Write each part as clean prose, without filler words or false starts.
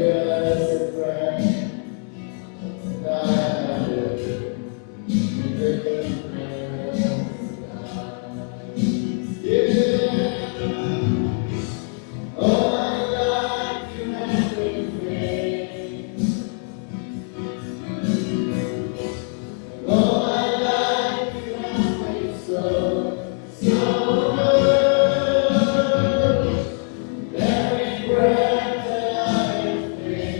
Every breath that I breathe.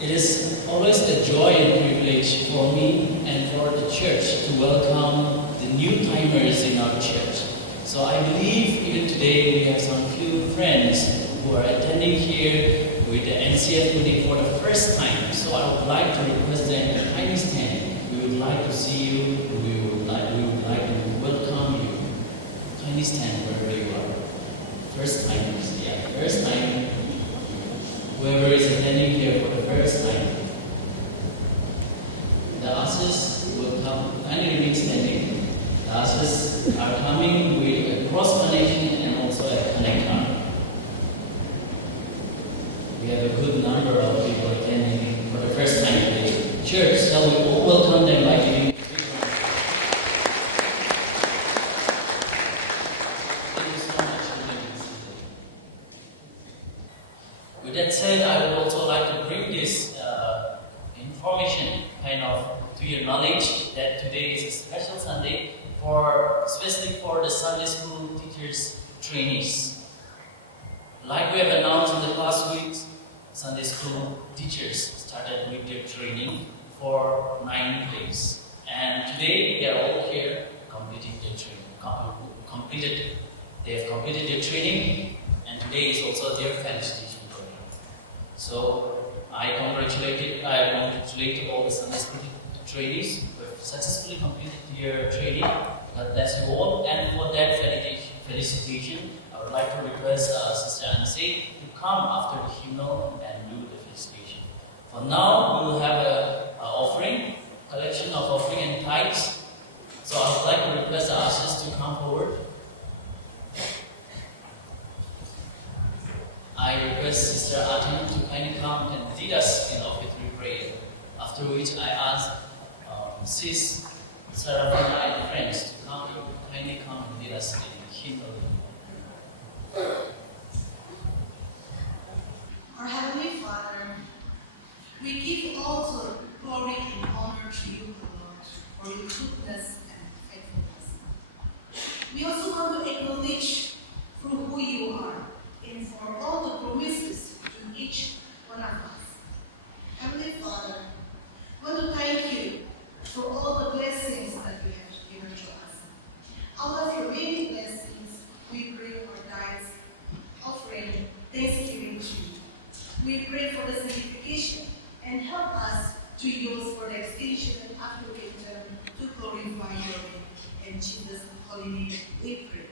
It is always a joy and privilege for me and for the church to welcome the new timers in our church. So I believe even today we have some few friends who are attending here with the NCF Pune for the first time. So I would like to request them to kindly stand. We would like to see you. We would like to welcome you. Kindly stand wherever you are. First timers, yeah, first time. Whoever is attending here for the first time. The ushers will come, kindly remain standing. The ushers are coming with a cross connection and also a connect card. We have a good number of people attending for the first time today. Church, shall we all welcome them by giving a big round. Thank you so much for being here. With that said, I would also like to bring this information to your knowledge that today is a special Sunday especially for the Sunday school teachers trainees. Like we have announced in the past weeks, Sunday school teachers started with their training for 9 days. And today they are all here completing their training. They have completed their training, and today is also their felicitation program. So I congratulate all the Sunday school trainees who have successfully completed their training. God bless you all. And for that felicitation, I would like to request Sister Anse to come after the hymnal and do the felicitation. For now, we will have an collection of offering and tithes. So I would like to request the ushers to come forward. I request Sister Atin to kindly come and lead us in offertory prayer. After which I ask Sis Sarafina and friends to kindly come and lead us in hymnal. Our Heavenly Father, we give all glory and honor to you, Lord, for your goodness and faithfulness. We also want to acknowledge for who you are and for all the promises to each one of us. Heavenly Father, I want to thank you for all the blessings that you have given to us. Out of your many blessings, we bring our tithes, offering thanksgiving to you. We pray for the sanctification and help us to use for the extension and application to glorify your name. In Jesus' holy name, we pray.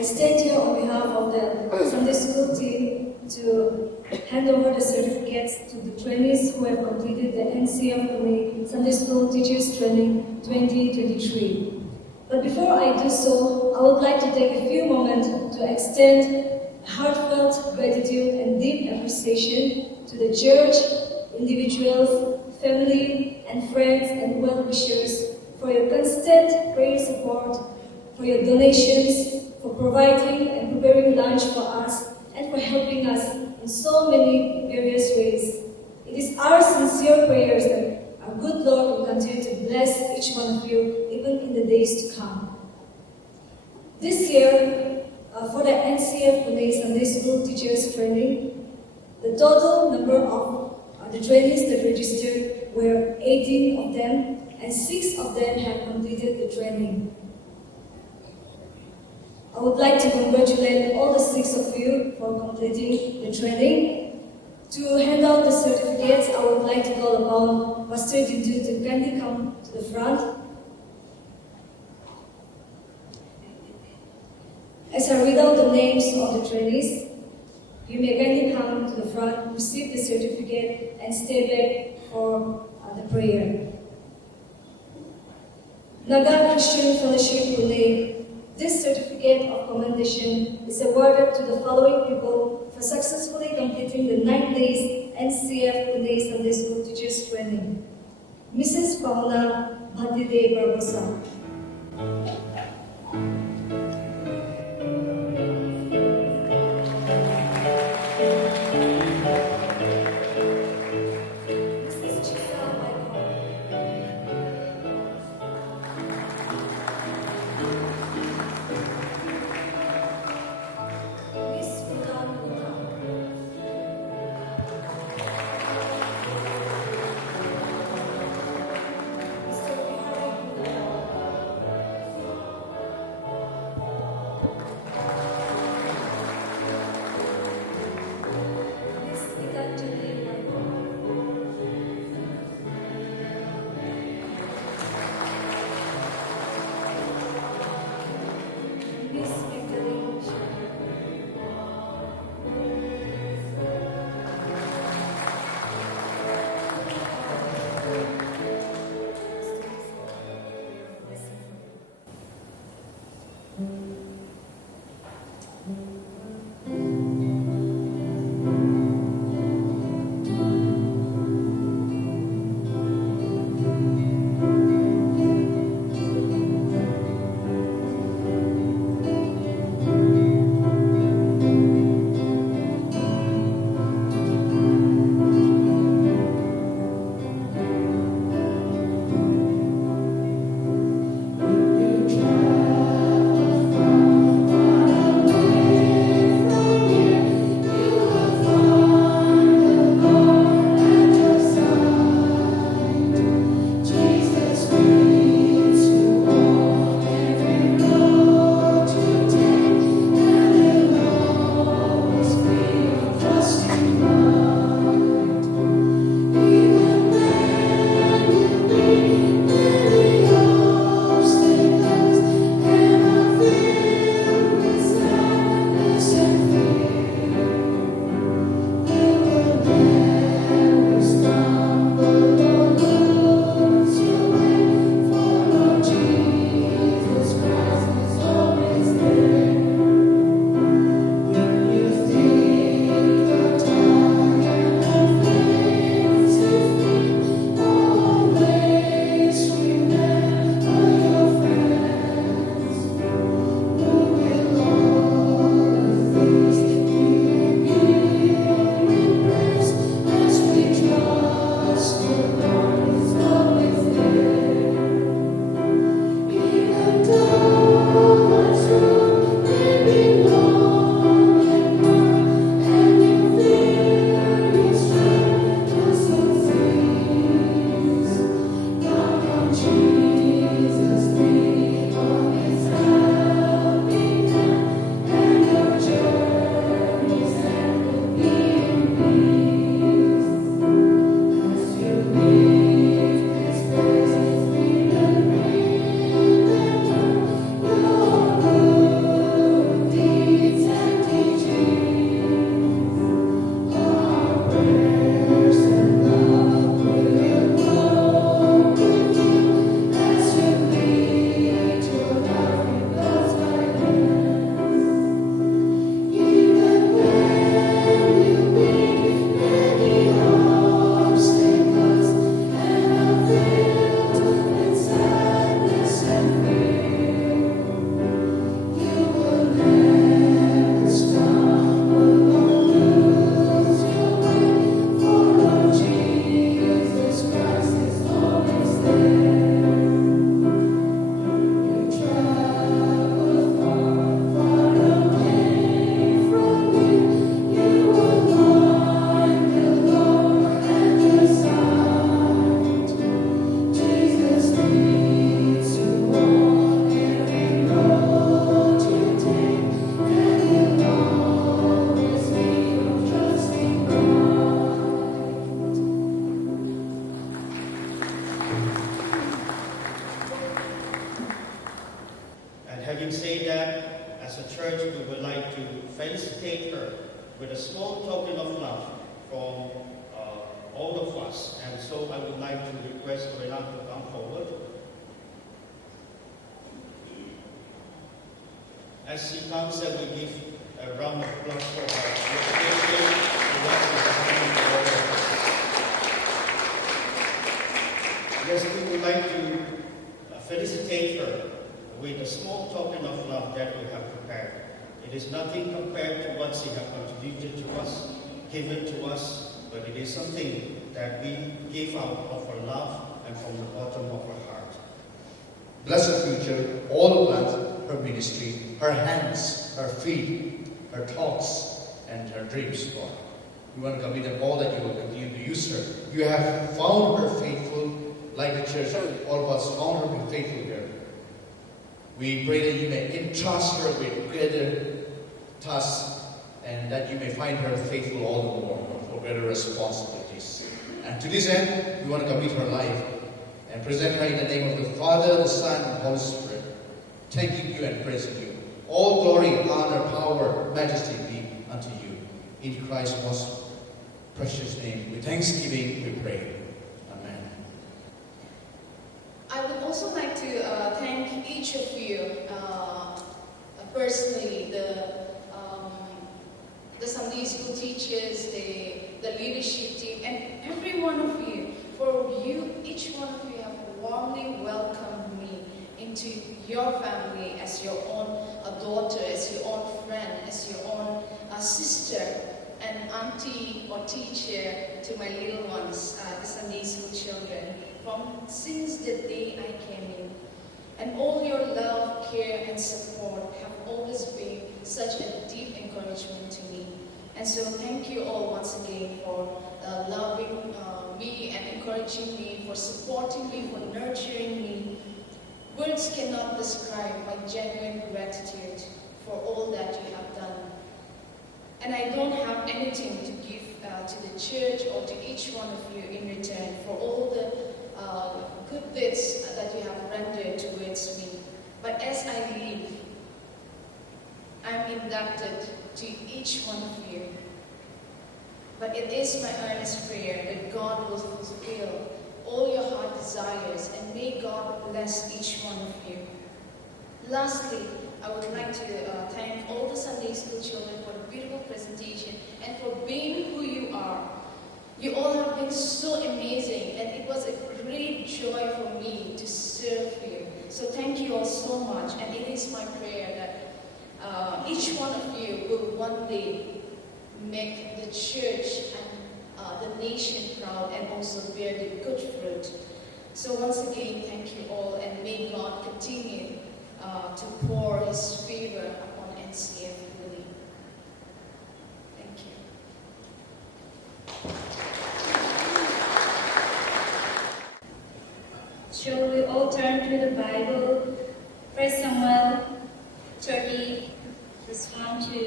I stand here on behalf of the Sunday school team to hand over the certificates to the trainees who have completed the NCF Pune Sunday School Teachers Training 2023. But before I do so, I would like to take a few moments to extend heartfelt gratitude and deep appreciation to the church, individuals, family, and friends and well-wishers for your constant prayer support, for your donations, for providing and preparing lunch for us, and for helping us in so many various ways. It is our sincere prayers that our good Lord will continue to bless each one of you, even in the days to come. This year, for the NCF Pune Sunday School Teachers Training, the total number of the trainees that registered were 18 of them, and 6 of them have completed the training. I would like to congratulate all the 6 of you for completing the training. To hand out the certificates, I would like to call upon Pastor Jinju to kindly come to the front. As I read out the names of the trainees, you may kindly come to the front, receive the certificate, and stay back for the prayer. Naga Christian Fellowship Pune. This certificate of commendation is awarded to the following people for successfully completing the 9 days NCF Pune Sunday School Teachers Training. Mrs. Paula Bhatide Barbosa. Having said that, as a church, we would like to felicitate her with a small token of love from all of us. And so I would like to request Renan to come forward. As she comes, I will give a round of applause for her. Yes, we would like to felicitate her with a small token of love that we have prepared. It is nothing compared to what she has contributed to us, given to us, but it is something that we give out of our love and from the bottom of our heart. Blessed future, all of that, her ministry, her hands, her feet, her thoughts, and her dreams, God. We want to commit them all that you will continue to use her. You have found her faithful, like the church, all of us found her being faithful here. We pray that you may entrust her with greater tasks and that you may find her faithful all the more for greater responsibilities. And to this end, we want to commit her life and present her in the name of the Father, the Son, and the Holy Spirit, thanking you and praising you. All glory, honor, power, majesty be unto you. In Christ's most precious name, with thanksgiving we pray. Amen. I would also like to thank each of you personally, the Sunday school teachers, the leadership team, and every one of you. For you, each one of you have warmly welcomed me into your family as your own daughter, as your own friend, as your own sister, and auntie or teacher to my little ones, the Sunday school children, since the day I came in. And all your love, care, and support have always been such a deep encouragement to me. And so thank you all once again for loving me and encouraging me, for supporting me, for nurturing me. Words cannot describe my genuine gratitude for all that you have done. And I don't have anything to give to the church or to each one of you in return for all the good deeds that you have rendered towards me. But as I leave, I'm indebted to each one of you. But it is my earnest prayer that God will fulfill all your heart desires, and may God bless each one of you. Lastly, I would like to thank all the Sunday school children for the beautiful presentation and for being who you are. You all have been so amazing, and it was a great joy for me to serve you. So thank you all so much, and it is my prayer that each one of you will one day make the church and the nation proud and also bear the good fruit. So once again, thank you all, and may God continue to pour His favor upon NCF Pune. Thank you. Shall we all turn to the Bible? 1 Samuel 30, verse 1 to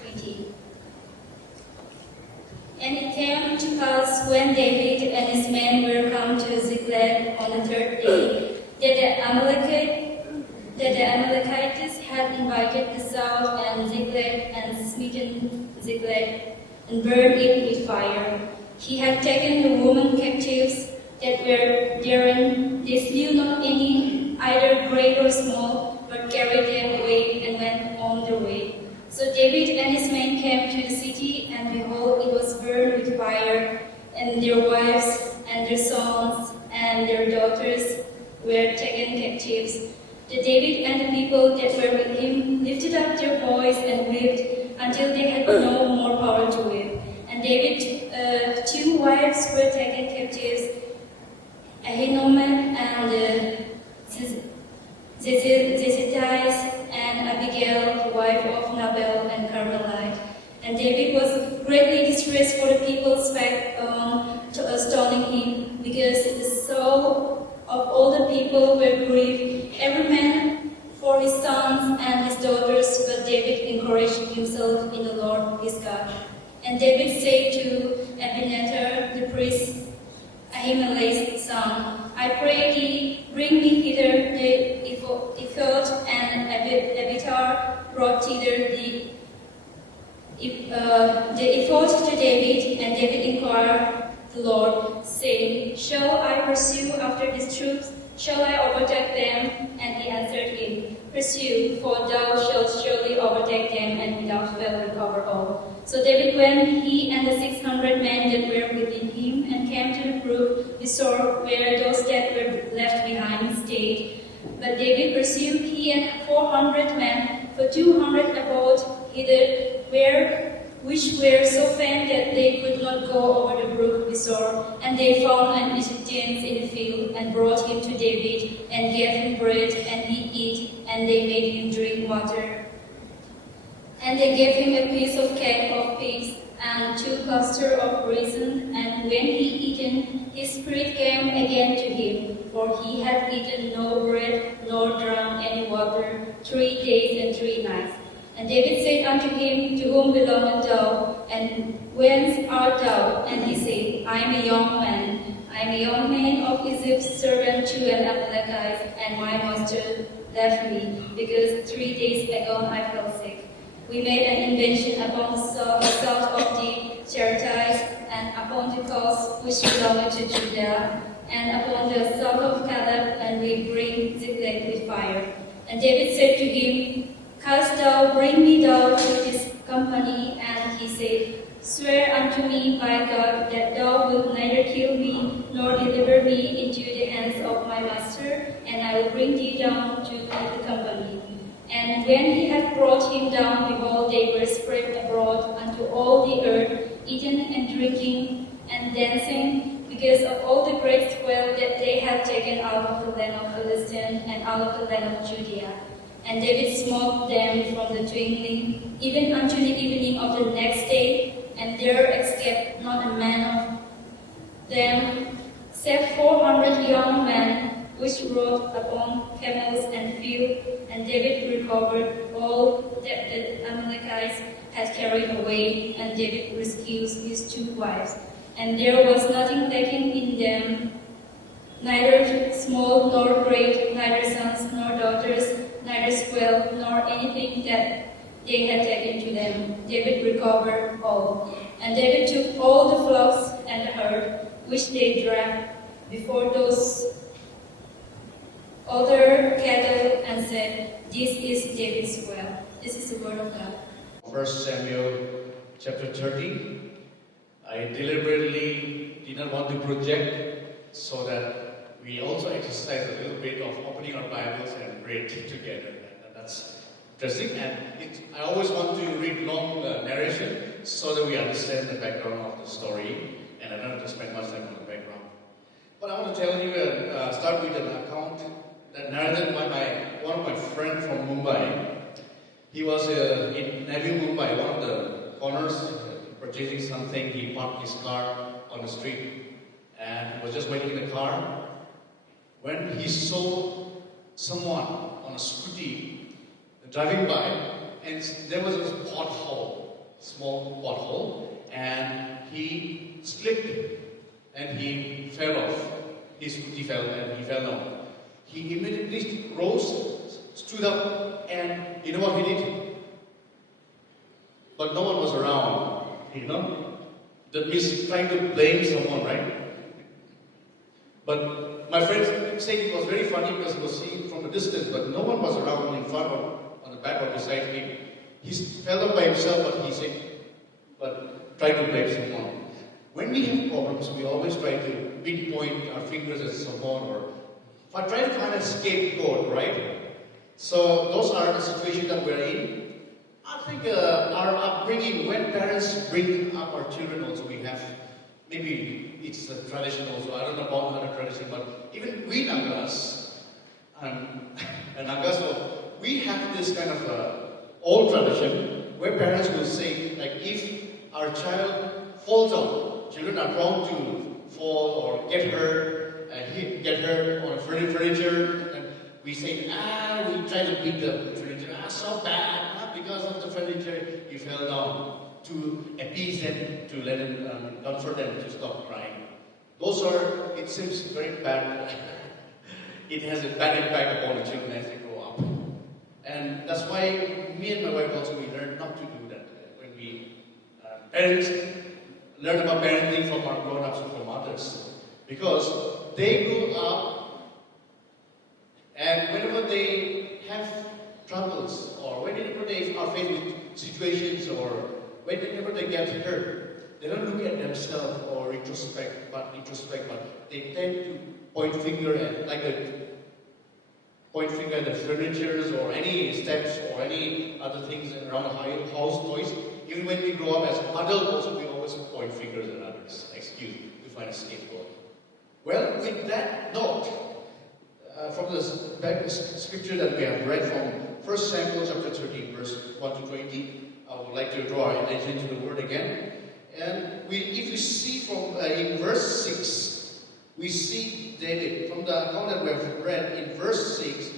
20. And it came to pass when David and his men were come to Ziklag on the third day, that the Amalekites had invaded the south and Ziklag and smitten Ziklag and burned it with fire. He had taken the women captives that were therein. They slew not any, either great or small, but carried them away and went on their way. So David and his men came to the city, and behold, it was burned with fire, and their wives and their sons and their daughters were taken captives. The David and the people that were with him lifted up their voice and wept until they had no more power to weep. And David's 2 wives were taken captives, Ahinoam and Zezetias, and Abigail, the wife of Nabal and Carmelite. And David was greatly distressed, for the people spake to stoning him, because the soul of all the people were grieved, every man for his sons and his daughters. But David encouraged himself in the Lord his God. And David said to Abinadab the priest, Ahimelech's son, I pray thee, bring me hither the ephod and brought thither the ephod to David, and David inquired the Lord, saying, Shall I pursue after these troops? Shall I overtake them? And he answered him, Pursue, for thou shalt surely overtake them, and thou shalt recover all. So David went, he and the 600 men that were within him, and came to the brook Besor, where those that were left behind stayed. But David pursued, he and 400 men, for 200 abode hither, which were so faint that they could not go over the brook Besor. And they found an Egyptian in the field, and brought him to David, and gave him bread, and he ate, and they made him drink water. And they gave him a piece of cake of pigs, and 2 clusters of raisins, and when he eaten, his spirit came again to him, for he had eaten no bread, nor drunk any water, 3 days and 3 nights. And David said unto him, To whom belongest thou, and whence art thou? And he said, I am a young man. I am a young man of Egypt, servant to an Amalekite, and my master left me, because 3 days ago I fell sick. We made an invention upon the south of the Cherethites, and upon the coast which belonged to Judah, and upon the south of Caleb, and we bring Ziklag with fire. And David said to him, Canst thou bring me down to this company? And he said, Swear unto me by God that thou wilt neither kill me, nor deliver me into the hands of my master, and I will bring thee down to the company. And when he had brought him down, behold, they were spread abroad unto all the earth, eating and drinking and dancing, because of all the great spoil that they had taken out of the land of Philistine and out of the land of Judea. And David smote them from the twinkling, even unto the evening of the next day, and there escaped not a man of them, except 400 young men, which rode upon camels and field. And David recovered all that the Amalekites had carried away, and David rescued his 2 wives. And there was nothing lacking in them, neither small nor great, neither sons nor daughters, neither spoil nor anything that they had taken to them. David recovered all. And David took all the flocks and the herd which they dragged before those other cattle, and said, This is David's spoil. This is the word of God. 1 Samuel chapter 30. I deliberately did not want to project so that we also exercise a little bit of opening our Bibles and read together. And that's interesting. And I always want to read long narration so that we understand the background of the story, and I don't have to spend much time on the background. But I want to tell you, start with an account that narrated by one of my friends from Mumbai. He was in Navi Mumbai, one of the corners, purchasing something. He parked his car on the street and was just waiting in the car when he saw someone on a scooty driving by, and there was a pothole, small pothole, and he slipped and he fell off. His scooty fell and he fell down. He immediately rose, stood up, and you know what he did? But no one was around, you know? That means trying to blame someone, right? But my friend said it was very funny because he was seeing from a distance, but no one was around in front of, on the back or beside him. He fell down by himself, but he said, but try to blame someone. When we have problems, we always try to pinpoint our fingers at someone or try to find a scapegoat, right? So those are the situations that we're in. I think our upbringing, when parents bring up our children also, we have, maybe it's a tradition also, I don't know about other tradition, but even we Nagas, and Nagas, we have this kind of old tradition where parents will say, like, if our child falls down, children are prone to fall or get hurt on furniture, and we say, we try to beat the furniture, so bad, not because of the furniture, you fell down, to appease them, to let them, comfort them to stop crying. Those are, it seems very bad. It has a bad impact upon the children as they grow up. And that's why me and my Parents, learn about parenting from our grown-ups and from others. Because they grew up, and whenever they have troubles, or whenever they are faced with situations, or whenever they get hurt, they don't look at themselves or introspect, but they tend to point finger at the furnitures or any steps or any other things around the house toys. Even when we grow up as adults, also we always point fingers at others, excuse to find a scapegoat. Well, with that note, from the scripture that we have read from 1 Samuel chapter 13, verse 1 to 20, I would like to draw our attention to the word again. And if we see from in verse 6, we see David. From the account that we have read in verse 6,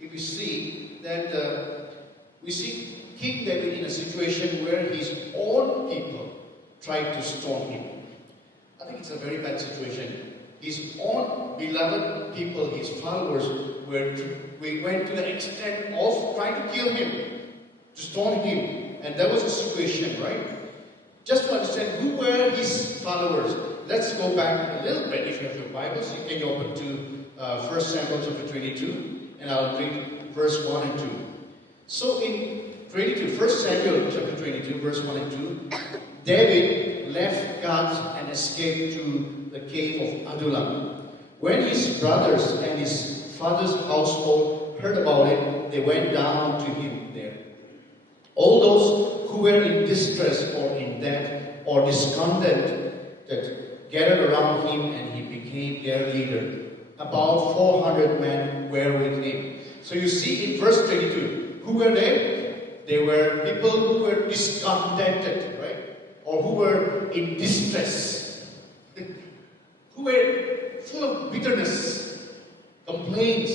if we see that we see King David in a situation where his own people tried to stone him. I think it's a very bad situation. His own beloved people, his followers, went to the extent of trying to kill him, to stone him. And that was a situation, right? Just to understand who were his followers, let's go back a little bit. If you have your Bibles, you can open to 1 Samuel chapter 22, and I'll read verse 1 and 2. So in 1 Samuel chapter 22, verse 1 and 2, David left God and escaped to the cave of Adullam. When his brothers and his father's household heard about it, they went down to him there. All those who were in distress or in debt or discontented gathered around him, and he became their leader. About 400 men were with him. So you see in verse 22, who were they? They were people who were discontented, right? Or who were in distress. Who were full of bitterness, complaints.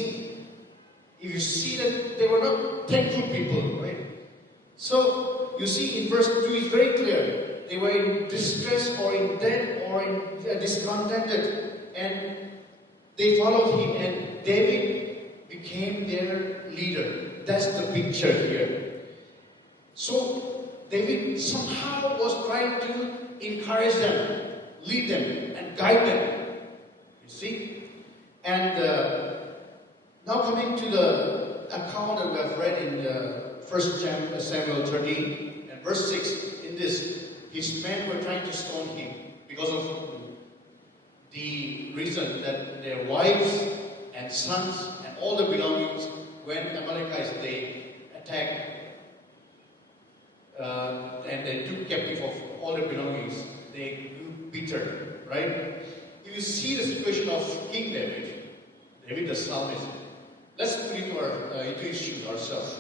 You see that they were not thankful people, right? So you see in verse 2, it's very clear. They were in distress or in debt or in discontented, and they followed him, and David became their leader. That's the picture here. So David somehow was trying to encourage them, lead them, and guide them. You see? And now coming to the account that we have read in 1 Samuel 13 and verse 6, in this, his men were trying to stone him because of the reason that their wives and sons and all the belongings, when Amalekites, they attacked and they took captive of all their belongings, they grew bitter, right? If you see the situation of King David the psalmist, let's put it into his shoes ourselves.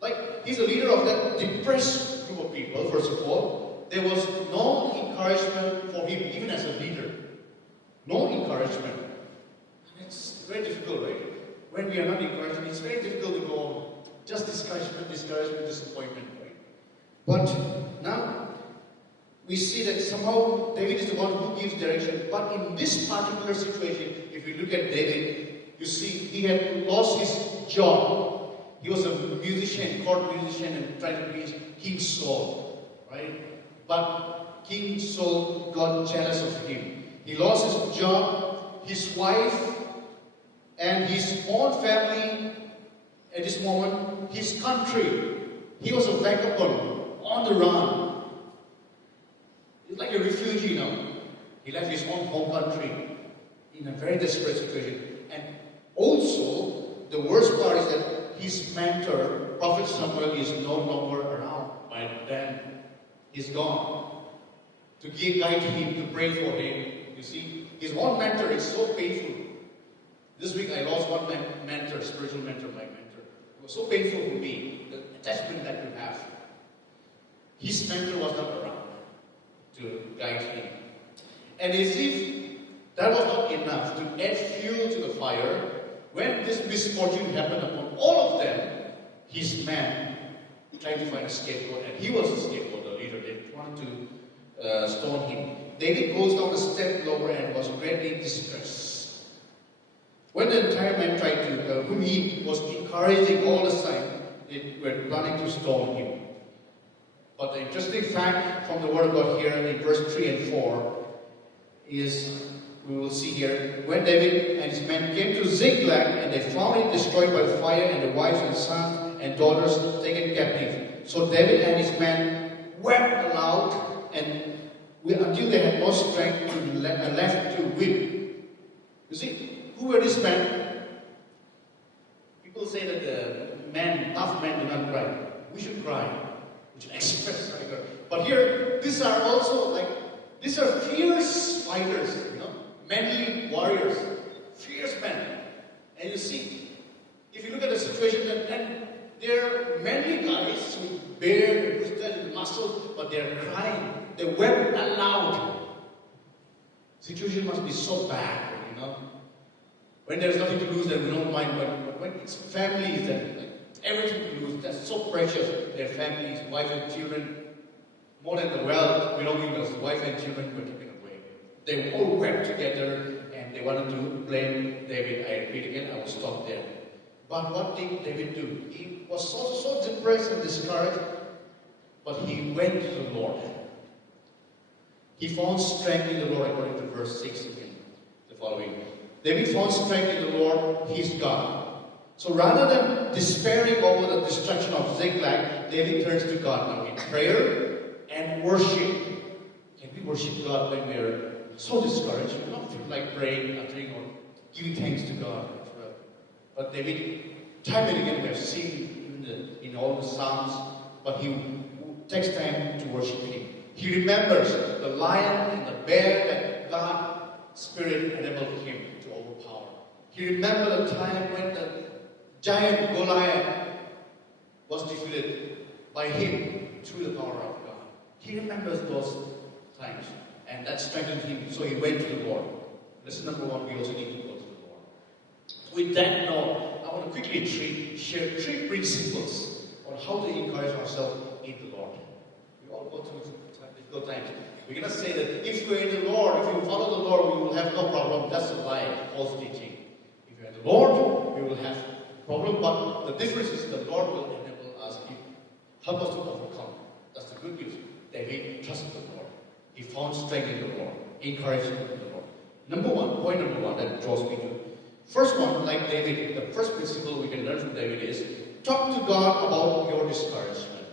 Like, he's a leader of that depressed group of people, first of all. There was no encouragement for him, even as a leader. No encouragement. And it's very difficult, right? When we are not encouraged, it's very difficult to go on. Just discouragement, disappointment, right? But now, we see that somehow David is the one who gives direction. But in this particular situation, if you look at David, you see he had lost his job. He was a musician, court musician, and trying to please King Saul, right? But King Saul got jealous of him. He lost his job, his wife, and his own family at this moment, his country. He was a vagabond, on the run. He's like a refugee now. He left his own home country in a very desperate situation. And also, the worst part is that his mentor, Prophet Samuel, is no longer around. By then, he's gone. To guide him, to pray for him. You see, his own mentor is so painful. This week I lost one mentor, spiritual mentor, my mentor. It was so painful for me, the attachment that you have. His mentor was not around to guide him. And as if that was not enough to add fuel to the fire, when this misfortune happened upon all of them, his men tried to find a scapegoat, and he was the scapegoat, the leader. They wanted to stone him. David goes down a step lower and was greatly distressed. When the entire men tried to, whom he was encouraging all the time, they were planning to stone him. But the interesting fact from the Word of God here in verse 3 and 4 is, we will see here, when David and his men came to Ziklag, and they found it destroyed by fire, and the wives and sons and daughters taken captive. So David and his men wept aloud, and until they had no strength left to weep. You see, who were these men? People say that the men, tough men, do not cry. We should cry. We should express anger. But here, these are also these are fierce fighters, manly warriors, fierce men. And you see, if you look at the situation, and they're manly guys who bear the muscle, but they're crying. They wept aloud. Situation must be so bad, When there's nothing to lose, then we don't mind. But when it's families, then everything to lose, that's so precious. Their families, wife and children, more than the wealth belonging to the wife and children were taken away. They all wept together, and they wanted to blame David. I repeat again, I will stop there. But what did David do? He was so depressed and discouraged, but he went to the Lord. He found strength in the Lord, according to verse 6 again, the following. David found strength in the Lord, his God. So rather than despairing over the destruction of Ziklag, David turns to God now in prayer and worship. Can we worship God when we are so discouraged? We don't feel like praying, uttering, or giving thanks to God. But David, time and again, we have seen in all the Psalms, but he takes time to worship Him. He remembers the lion and the bear that God's Spirit enabled him to overpower. He remembered the time when the giant Goliath was defeated by him through the power of God. He remembers those times, and that strengthened him, so he went to the Lord. This is number one, we also need to go to the Lord. With that note, I want to quickly share three principles on how to encourage ourselves in the Lord. We all go through difficult times. We're going to say that if we're in the Lord, if we follow the Lord, we will have no problem. That's a lie, false teaching. If we're in the Lord, we will have problem, but the difference is the Lord will enable us, help us to overcome. That's the good news. David trusted the Lord. He found strength in the Lord, encouragement in the Lord. Point number one that draws me to. First one, like David, the first principle we can learn from David is talk to God about your discouragement.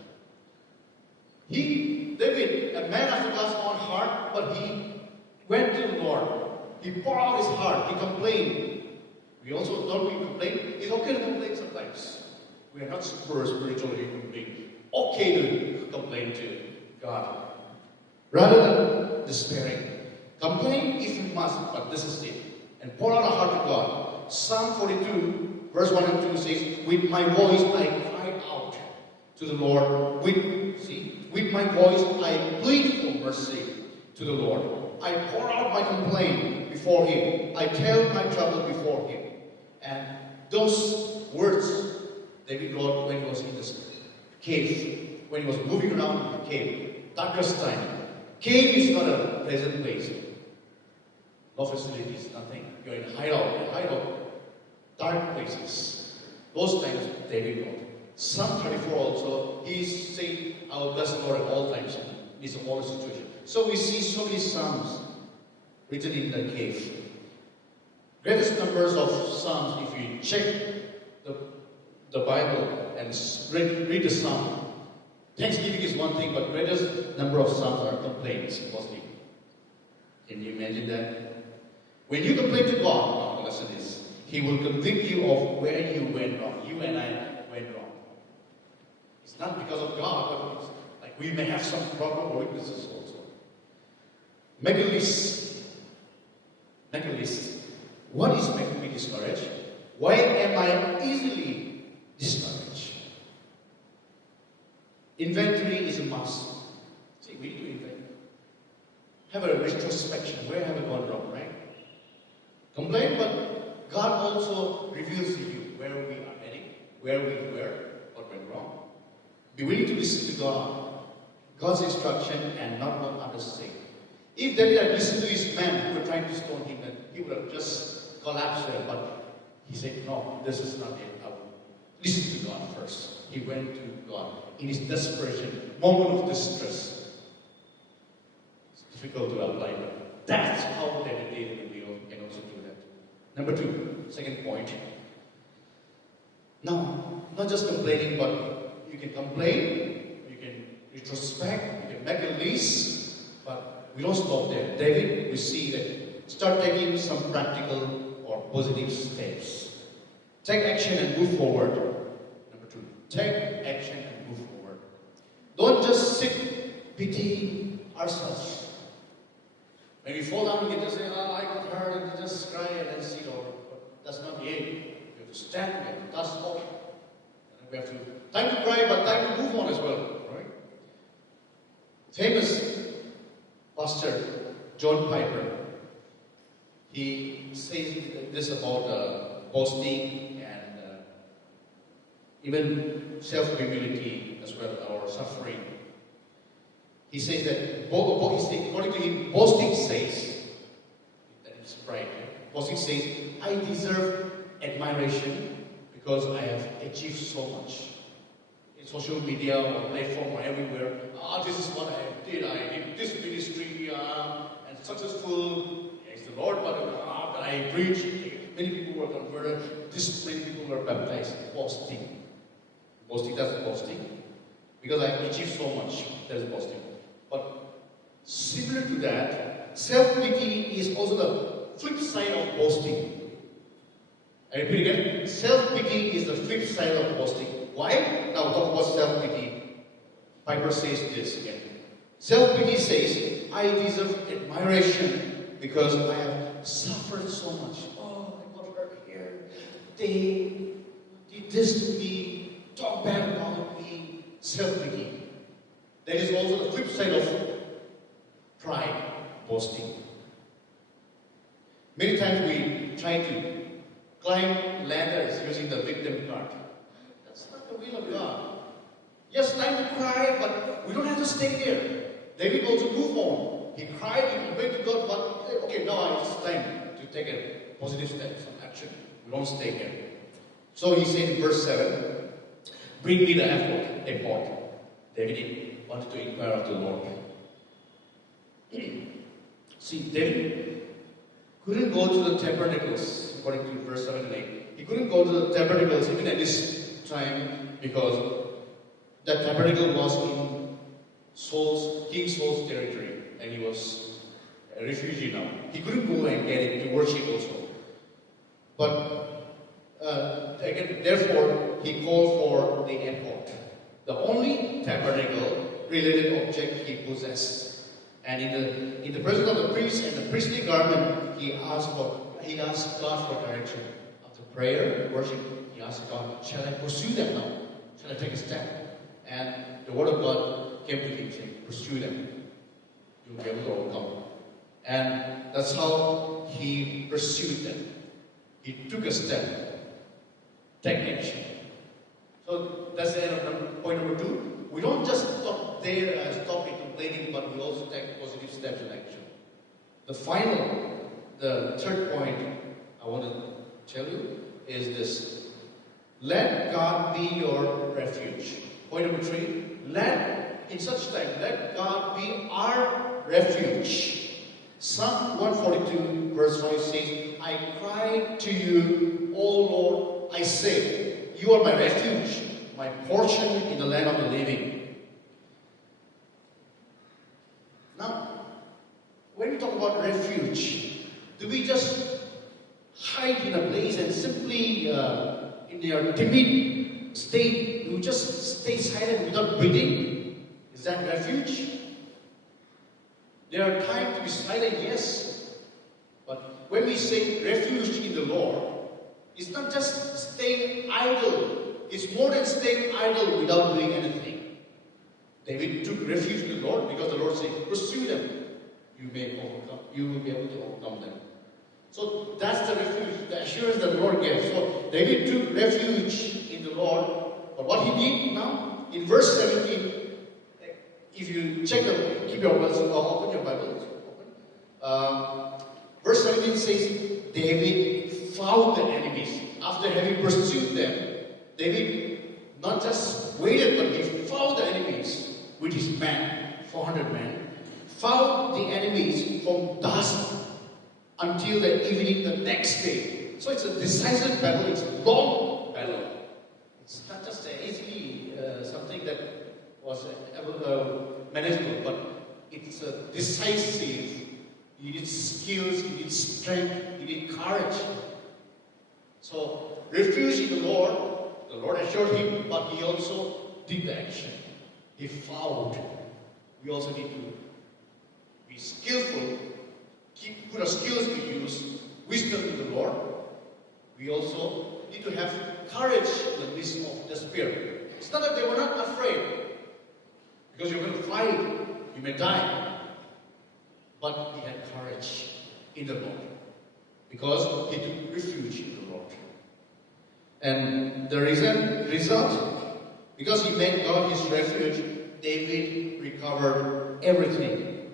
David, a man after God's own heart, but he went to the Lord. He poured out his heart. He complained. We also don't complain. It's okay to complain sometimes. We are not super spiritual human beings. Okay to complain to God. Rather than despairing. Complain if you must, but this is it. And pour out a heart to God. Psalm 42, verse 1 and 2 says, with my voice I cried out to the Lord. With my voice I plead for mercy to the Lord. I pour out my complaint before Him. I tell my trouble before Him. And those words David wrote when he was in the cave, when he was moving around in the cave, darkest time. Cave is not a pleasant place. No facilities, nothing. You're in a hideout, dark places. Those times David wrote. Psalm 34 also, he's saying, I will bless the Lord at all times in this whole situation. So we see so many Psalms written in the cave. Greatest numbers of Psalms, if you check the Bible and read the Psalm. Thanksgiving is one thing, but greatest number of Psalms are complaints, mostly. Can you imagine that? When you complain to God, now listen to this, He will convict you of where you went wrong. You and I went wrong. It's not because of God, but it's like we may have some problem or weaknesses also. Make a list. Make a list. What is making me discouraged? Why am I easily discouraged? Inventory is a must. See, we need to invent. Have a retrospection. Where have I gone wrong, right? Complain, but God also reveals to you where we are heading, where we were, what went wrong. Be willing to listen to God, God's instruction, and not what others say. If David had listened to his men who were trying to stone him, then he would have just collapsed there. But he said, no, this is not it. I will listen to God. God first. He went to God in his desperation, moment of distress. It's difficult to apply, but that's how David did, and we can also do that. Number two, second point. Now, not just complaining, but you can complain, you can retrospect, you can make a list, but we don't stop there. David, we see that start taking some practical or positive steps. Take action and move forward. Number two, take action and move forward. Don't just sit, pity ourselves. When we fall down, we can just say, oh, I got hurt, and just cry and then sit over. But that's not the aim. We have to stand, we have to dust off. And we have to, time to cry, but time to move on as well. Right? Famous pastor John Piper, he says this about boasting and even self-humility as well, or suffering. He says that, according to him, boasting says, that is pride. Boasting says, I deserve admiration because I have achieved so much. In social media or platform or everywhere, this is what I did this ministry, and successful. It's the Lord, but I preach. Many people were converted. This many people were baptized. Boasting. Boasting, that's boasting. Because I achieved so much. That is boasting. But similar to that, self-pity is also the flip side of boasting. I repeat again, self-pity is the flip side of boasting. Why? Now talk about self-pity. Piper says this again. Self-pity says, I deserve admiration because I have suffered so much. Oh, I got hurt here. They did this to me, talk bad about me. Self-pity. That is also the flip side of pride, boasting. Many times we try to climb ladders using the victim card. That's not the will of God. Yes, time to cry, but we don't have to stay there. David also moved on. He cried, he complained to God, but okay, now it's time to take a positive step, some action. We don't stay here. So he said in verse 7, bring me the ephod. David wanted to inquire of the Lord. See, David couldn't go to the tabernacles, according to verse 7 and 8. He couldn't go to the tabernacles even at this time because the tabernacle was in King Saul's territory and he was a refugee now. He couldn't go and get it to worship also. But again, therefore, he called for the ephod, the only tabernacle-related object he possessed. And in the presence of the priest and the priestly garment, he asked God for direction. After prayer, worship, he asked God, shall I pursue them now? Shall I take a step? And the word of God came to him saying, pursue them. You will be able to overcome. And that's how he pursued them. He took a step. Take action. So that's the end of point number 2. We don't just stop there and stop in complaining, but we also take positive steps in action. The third point I want to tell you is this. Let God be your refuge. Point number 3. In such time, let God be our refuge. Psalm 142 verse 5 says, I cry to you, O Lord, I say, you are my refuge, my portion in the land of the living. Now, when we talk about refuge, do we just hide in a place and simply in your timid state, you just stay silent without breathing? Is that refuge? There are times to be silent, yes. But when we say refuge in the Lord, it's not just staying idle. It's more than staying idle without doing anything. David took refuge in the Lord because the Lord said, pursue them. You will be able to overcome them. So that's the refuge, the assurance that the Lord gave. So David took refuge in the Lord. But what he did now, in verse 17, if you check keep your Bibles open, your Bibles open. Verse 17 says, David found the enemies. After having pursued them, David not just waited, but he fought the enemies with his men, 400 men, fought the enemies from dusk until the evening the next day. So it's a decisive battle, it's a long battle. It's not just easily something that was manageable, but it's a decisive. You need skills, you need strength, you need courage. So, refuge in the Lord assured him, but he also did the action. He fought. We also need to be skillful, put our skills to use, wisdom in the Lord. We also need to have courage in the midst of the Spirit. It's not that they were not afraid, because you're going to fight, you may die. But he had courage in the Lord, because he took refuge in the Lord. And the result, because he made God his refuge, David recovered everything.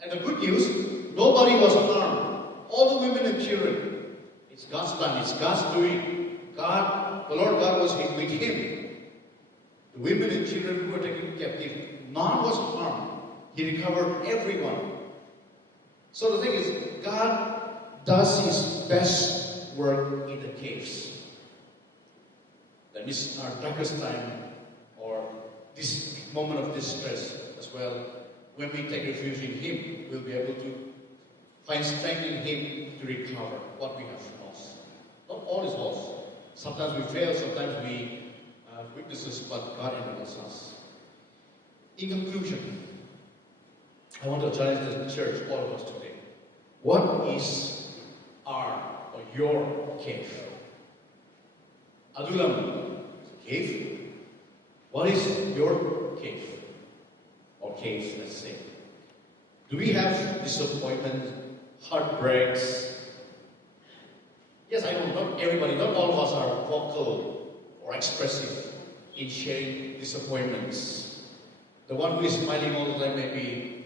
And the good news, nobody was harmed. All the women and children. It's God's plan, it's God's doing. God, the Lord God was with him. The women and children who were taken captive, none was harmed. He recovered everyone. So the thing is, God does his best work in the caves. That means our darkest time, or this moment of distress as well. When we take refuge in him, we'll be able to find strength in him to recover what we have lost. Not all is lost. Sometimes we fail, sometimes we have weaknesses, but God enables us. In conclusion, I want to challenge the church, all of us today. What is our or your cave? Adulam is a cave. What is your cave? Or caves, let's say. Do we have disappointment, heartbreaks? Yes, I know not everybody, not all of us are vocal or expressive in sharing disappointments. The one who is smiling all the time may be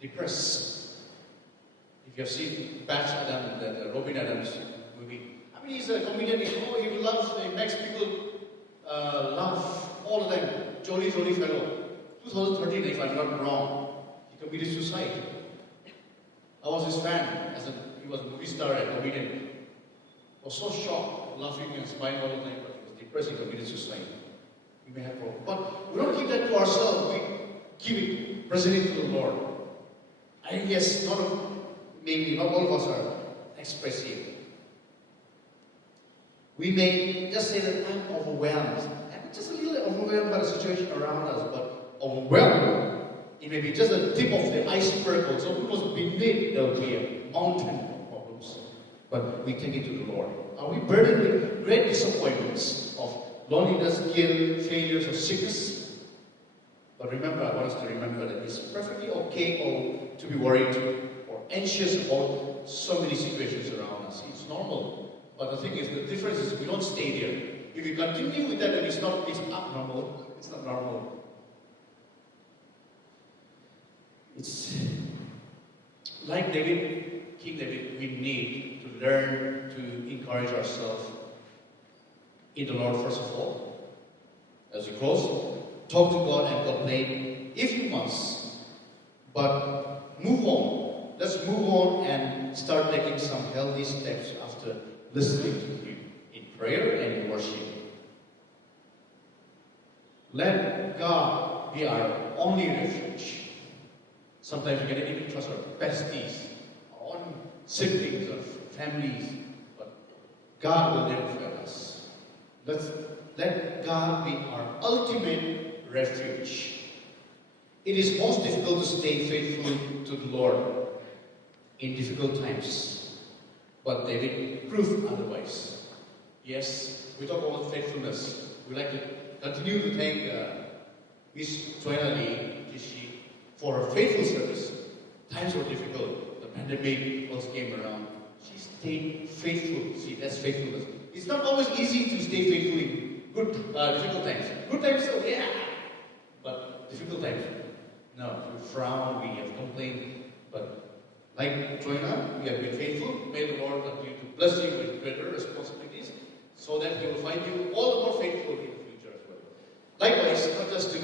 depressed. If you have seen Batch Adam, the Robin Adams movie, I mean, he's a comedian. He loves, he makes people laugh, all of them. Jolly fellow. 2013, if I'm not wrong, he committed suicide. I was his fan. He was a movie star and comedian. I was so shocked, laughing and smiling all the time, but he was depressed. He committed suicide. We may have problems, but we don't keep that to ourselves. We give it, present it to the Lord. I guess not all of us are expressive. We may just say that I'm overwhelmed. I'm just a little overwhelmed by the situation around us, but overwhelmed, it may be just the tip of the iceberg also, because beneath there will be a mountain of problems. But we take it to the Lord. Are we burdened with great disappointments of loneliness, guilt, failures, or sickness? But remember, I want us to remember that it's perfectly okay to be worried or anxious about so many situations around us. It's normal. But the thing is, the difference is we don't stay there. If we continue with that, then it's abnormal. It's not normal. It's like King David, we need to learn to encourage ourselves in the Lord first of all. As we close, talk to God and complain if you must. But move on. Let's move on and start taking some healthy steps after listening to Him in prayer and in worship. Let God be our only refuge. Sometimes we can even trust our besties, our own siblings, our families, but God will never fail us. Let God be our ultimate refuge. It is most difficult to stay faithful to the Lord in difficult times, but David proved otherwise. Yes, we talk about faithfulness. We like to continue to thank Miss Joanna Lee for her faithful service. Times were difficult. The pandemic also came around. She stayed faithful. See, that's faithfulness. It's not always easy to stay faithful in difficult times. Good times, so yeah. But difficult times, no. We frown, we have complained. But like Joanna, we have been faithful. May the Lord continue to bless you with greater responsibilities so that He will find you all the more faithful in the future as well.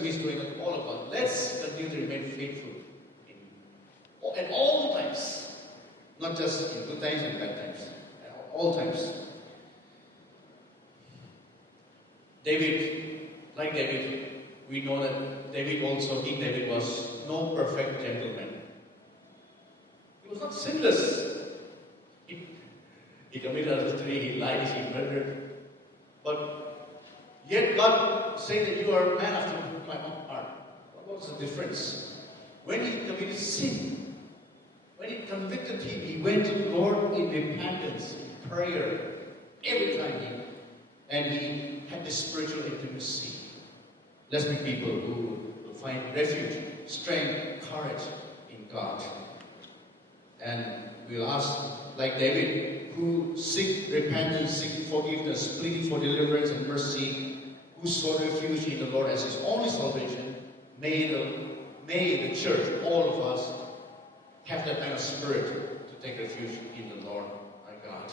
He's doing with all of us. Let's continue to remain faithful at all times, not just in good times and bad times, at all times. Like David, we know that King David was no perfect gentleman. He was not sinless. He committed adultery, he lied, he murdered. But yet God said that you are a man after my own heart. What was the difference? When he committed sin, when he convicted him, he went to the Lord in repentance, in prayer, every time and he had this spiritual intimacy. Let's be people who will find refuge, strength, courage in God. And we'll ask, like David, who seek repentance, seek forgiveness, pleading for deliverance and mercy, who sought refuge in the Lord as his only salvation. May the church, all of us, have that kind of spirit to take refuge in the Lord our God.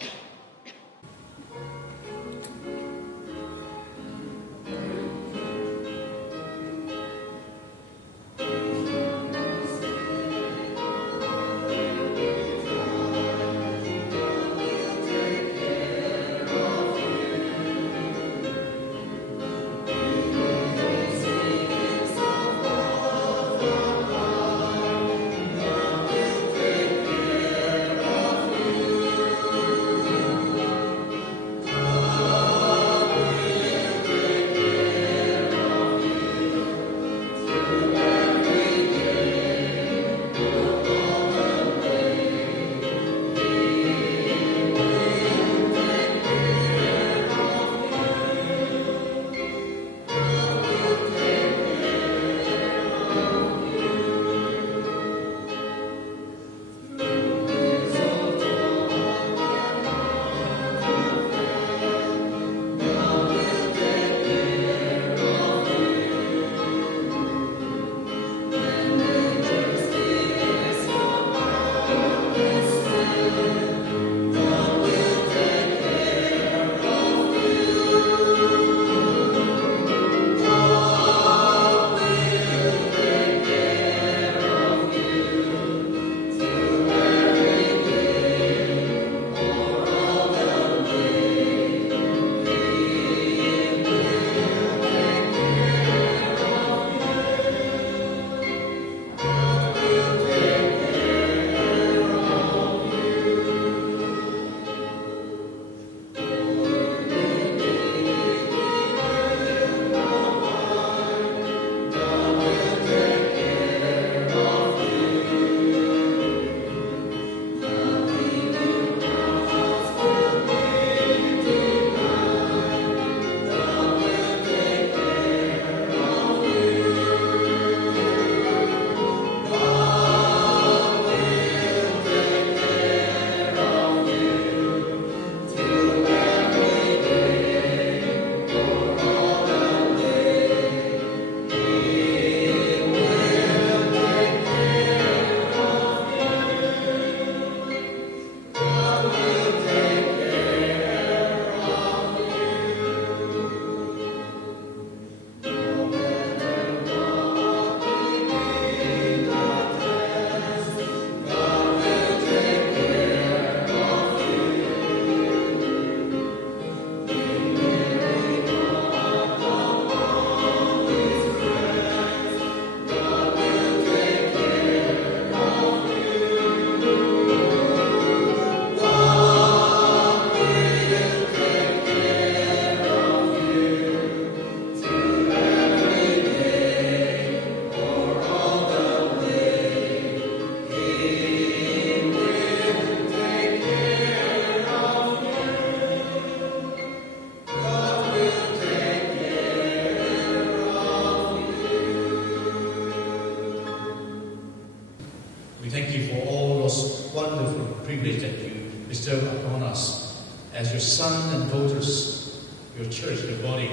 privilege that you bestow upon us as your sons and daughters, your church, your body.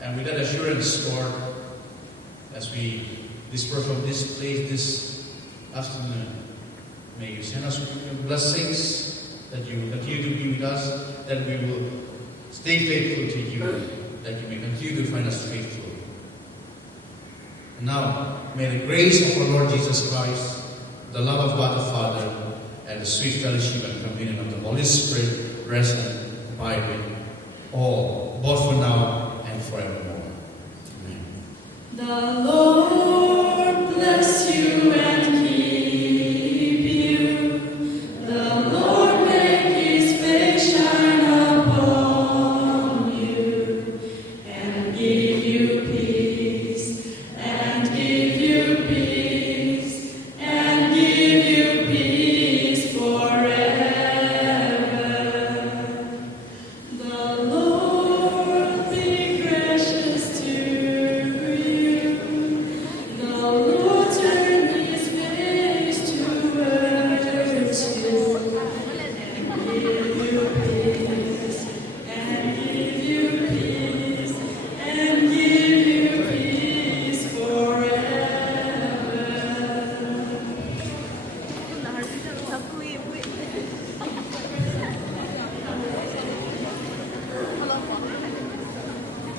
And with that assurance, Lord, as we disperse from this place this afternoon, may you send us blessings, that you will continue to be with us, that we will stay faithful to you, that you may continue to find us faithful. And now, may the grace of our Lord Jesus Christ, the love of God the Father, and the sweet fellowship and communion of the Holy Spirit rest and abide with all, both for now